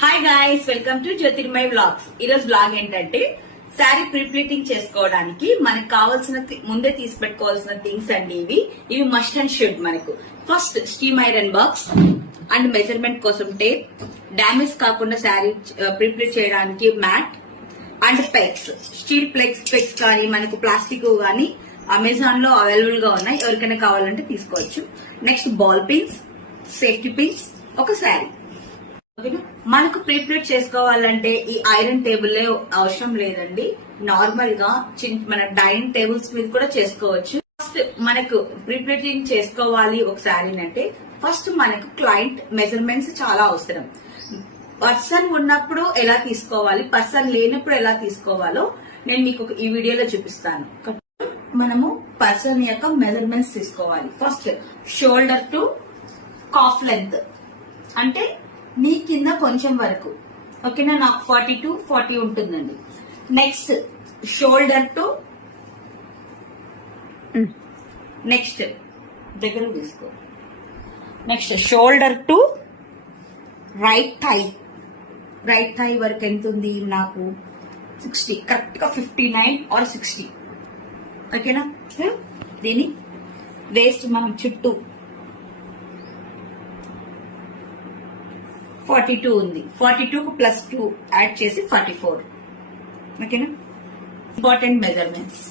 Hi guys, welcome to Jyotirmay vlogs. ఈరోజు vlog ఏంటంటే sari prepleating చేసుకోవడానికి మనకు కావాల్సిన ముందే తీసి పెట్టుకోవాల్సిన థింగ్స్ అండి. ఇవి మస్ట్ అండ్ షుడ్. మనకు first steam iron box and measurement కోసం టేప్, డ్యామేజ్ కాకుండా శారీ ప్రీప్లీట్ చేయడానికి mat and pegs. Steel pegs కానీ మనకు ప్లాస్టిక్ కానీ అమెజాన్ లో అవైలబుల్ గా ఉన్నాయి. ఎవరికైనా కావాలంటే తీసుకోవచ్చు. Next ball pins, safety pins, ఒక శారీ. మనకు ప్రీప్లీట్ చేసుకోవాలంటే ఈ ఐరన్ టేబుల్ అవసరం లేదండి. నార్మల్ గా మన డైనింగ్ టేబుల్స్ మీద కూడా చేసుకోవచ్చు. ఫస్ట్ మనకు ప్రీప్లీటింగ్ చేసుకోవాలి ఒక శారీ అంటే ఫస్ట్ మనకు క్లయింట్ మెజర్మెంట్స్ చాలా అవసరం. పర్సన్ ఉన్నప్పుడు ఎలా తీసుకోవాలి, పర్సన్ లేనప్పుడు ఎలా తీసుకోవాలో నేను మీకు ఈ వీడియోలో చూపిస్తాను. మనము పర్సన్ యొక్క మెజర్మెంట్స్ తీసుకోవాలి. First shoulder to calf length అంటే నీ కింద కొంచెం వరకు, ఓకేనా. నాకు 40 ఉంటుందండి. నెక్స్ట్ షోల్డర్ టు నెక్స్ట్ దగ్గర తీసుకో. Next shoulder to right thigh వరకు ఎంత ఉంది నాకు 60, కరెక్ట్ గా 59 or 60, ఓకేనా. దీని వేస్ట్ మనం చుట్టూ 42 ఉంది. 42 +2 యాడ్ చేసి 44, ఓకేనా. Important measurements.